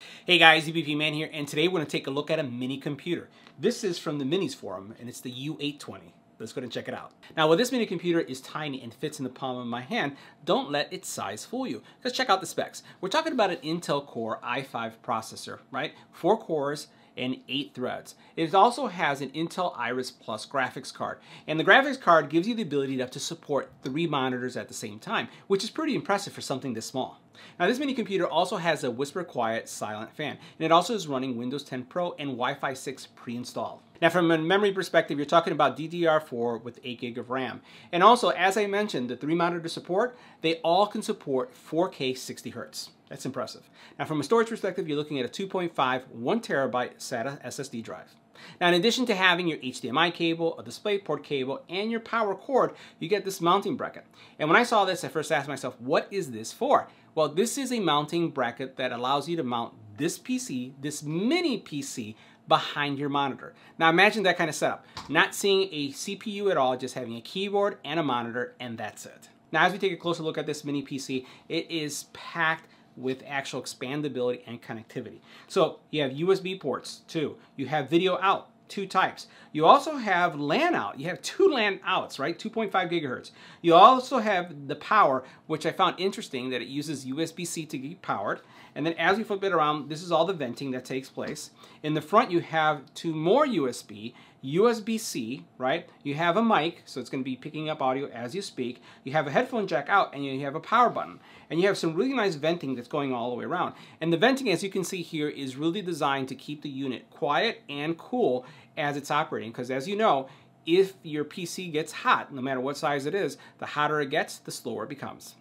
Hey guys, EBPMAN here, and today we're going to take a look at a mini computer. This is from the Minisforum, and it's the U820. Let's go ahead and check it out. Now, while this mini computer is tiny and fits in the palm of my hand, don't let its size fool you. Let's check out the specs. We're talking about an Intel Core i5 processor, right? 4 cores and 8 threads. It also has an Intel Iris Plus graphics card, and the graphics card gives you the ability to support 3 monitors at the same time, which is pretty impressive for something this small. Now, this mini computer also has a whisper quiet silent fan, and it also is running Windows 10 Pro and Wi-Fi 6 pre-installed. Now, from a memory perspective, you're talking about DDR4 with 8 gig of RAM. And also, as I mentioned, the 3 monitor support, they all can support 4K 60 Hz. That's impressive. Now, from a storage perspective, you're looking at a 2.5 1 terabyte SATA SSD drive. Now, in addition to having your HDMI cable, a DisplayPort cable, and your power cord, you get this mounting bracket. And when I saw this, I first asked myself, what is this for? Well, this is a mounting bracket that allows you to mount this PC, this mini PC, behind your monitor. Now imagine that kind of setup. Not seeing a CPU at all, just having a keyboard and a monitor, and that's it. Now as we take a closer look at this mini PC, it is packed with actual expandability and connectivity. So you have USB ports, 2. You have video out, 2 types. You also have LAN out. You have 2 LAN outs, right? 2.5 gigahertz. You also have the power, which I found interesting that it uses USB-C to get powered. And then as we flip it around, this is all the venting that takes place. In the front, you have 2 more USB, USB-C, right? You have a mic, so it's going to be picking up audio as you speak. You have a headphone jack out, and you have a power button. And you have some really nice venting that's going all the way around. And the venting, as you can see here, is really designed to keep the unit quiet and cool as it's operating. Because as you know, if your PC gets hot, no matter what size it is, the hotter it gets, the slower it becomes.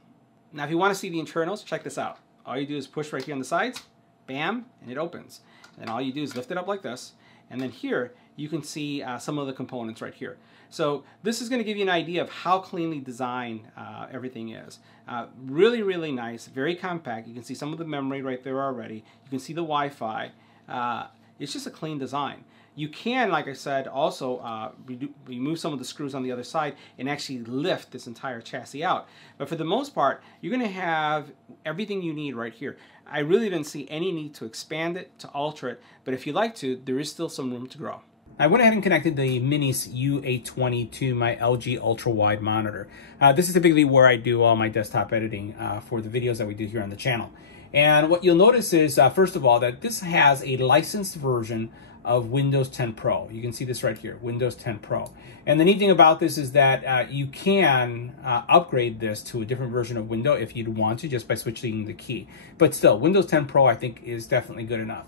Now, if you want to see the internals, check this out. All you do is push right here on the sides, bam, and it opens. And then all you do is lift it up like this. And then here, you can see some of the components right here. So this is going to give you an idea of how cleanly designed everything is. Really, really nice, very compact. You can see some of the memory right there already. You can see the Wi-Fi. It's just a clean design. You can, like I said, also remove some of the screws on the other side and actually lift this entire chassis out. But for the most part, you're going to have everything you need right here. I really didn't see any need to expand it, to alter it, but if you'd like to, there is still some room to grow. I went ahead and connected the Minis U820 to my LG ultra-wide monitor. This is typically where I do all my desktop editing for the videos that we do here on the channel. And what you'll notice is, first of all, that this has a licensed version of Windows 10 Pro. You can see this right here, Windows 10 Pro. And the neat thing about this is that you can upgrade this to a different version of Windows if you'd want to, just by switching the key. But still, Windows 10 Pro, I think, is definitely good enough.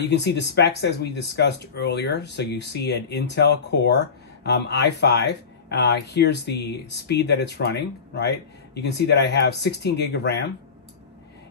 You can see the specs as we discussed earlier. So you see an Intel Core i5. Here's the speed that it's running, right? You can see that I have 16 gig of RAM,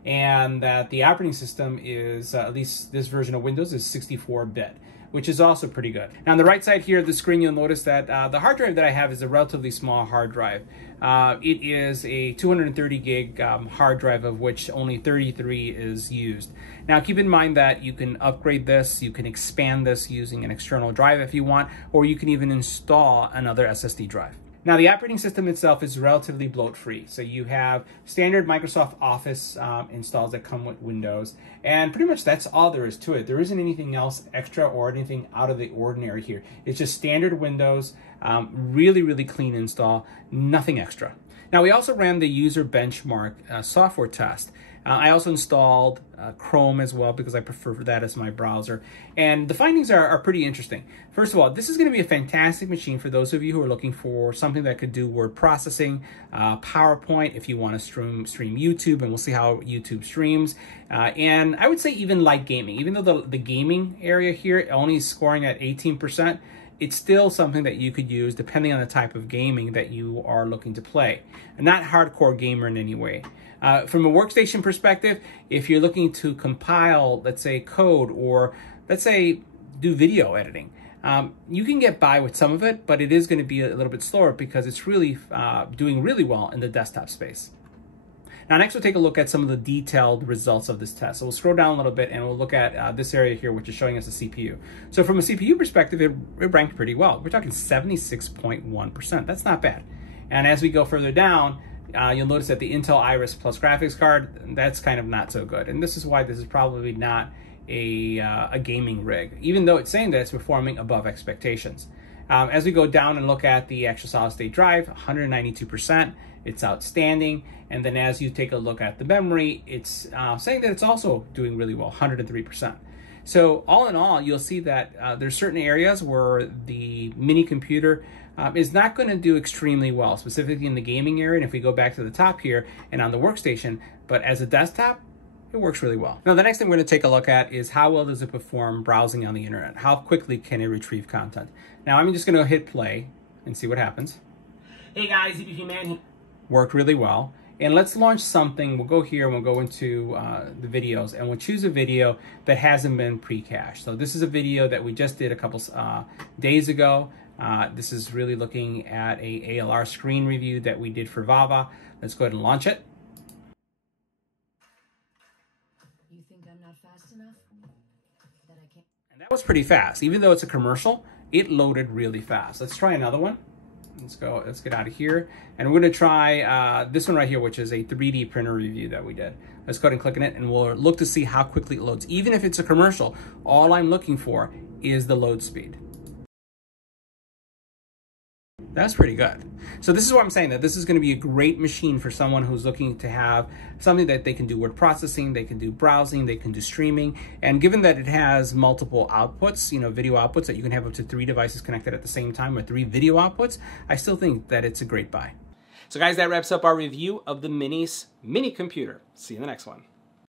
and that the operating system is, at least this version of Windows, is 64-bit, which is also pretty good. Now on the right side here of the screen, you'll notice that the hard drive that I have is a relatively small hard drive. It is a 230 gig hard drive, of which only 33 is used. Now keep in mind that you can upgrade this, you can expand this using an external drive if you want, or you can even install another SSD drive. Now, the operating system itself is relatively bloat-free. So you have standard Microsoft Office installs that come with Windows, and pretty much that's all there is to it. There isn't anything else extra or anything out of the ordinary here. It's just standard Windows, really, really clean install, nothing extra. Now, we also ran the user benchmark software test. I also installed Chrome as well because I prefer that as my browser. And the findings are pretty interesting. First of all, this is going to be a fantastic machine for those of you who are looking for something that could do word processing, PowerPoint, if you want to stream YouTube, and we'll see how YouTube streams. And I would say even light gaming. Even though the gaming area here only is scoring at 18%, it's still something that you could use depending on the type of gaming that you are looking to play. Not hardcore gamer in any way. From a workstation perspective, if you're looking to compile, let's say, code, or let's say do video editing, you can get by with some of it, but it is going to be a little bit slower because it's really doing really well in the desktop space. Now next we'll take a look at some of the detailed results of this test. So we'll scroll down a little bit and we'll look at this area here, which is showing us the CPU. So from a CPU perspective, it ranked pretty well. We're talking 76.1%. That's not bad. And as we go further down, you'll notice that the Intel Iris Plus graphics card, that's kind of not so good. And this is why this is probably not a gaming rig, even though it's saying that it's performing above expectations. As we go down and look at the actual solid state drive, 192%, it's outstanding. And then as you take a look at the memory, it's saying that it's also doing really well, 103%. So all in all, you'll see that there's certain areas where the mini computer is not going to do extremely well, specifically in the gaming area. And if we go back to the top here and on the workstation, but as a desktop, it works really well. Now, the next thing we're going to take a look at is how well does it perform browsing on the internet? How quickly can it retrieve content? Now, I'm just going to hit play and see what happens. Hey guys, EBPMAN. Worked really well. And let's launch something. We'll go here and we'll go into the videos and we'll choose a video that hasn't been pre-cached. So this is a video that we just did a couple days ago. This is really looking at a ALR screen review that we did for Vava. Let's go ahead and launch it. You think I'm not fast enough? That I can't. And that was pretty fast. Even though it's a commercial, it loaded really fast. Let's try another one. Let's get out of here. And we're gonna try this one right here, which is a 3D printer review that we did. Let's go ahead and click on it and we'll look to see how quickly it loads. Even if it's a commercial, all I'm looking for is the load speed. That's pretty good. So this is what I'm saying, that this is going to be a great machine for someone who's looking to have something that they can do word processing, they can do browsing, they can do streaming. And given that it has multiple outputs, you know, video outputs that you can have up to 3 devices connected at the same time, or 3 video outputs, I still think that it's a great buy. So guys, that wraps up our review of the Mini computer. See you in the next one.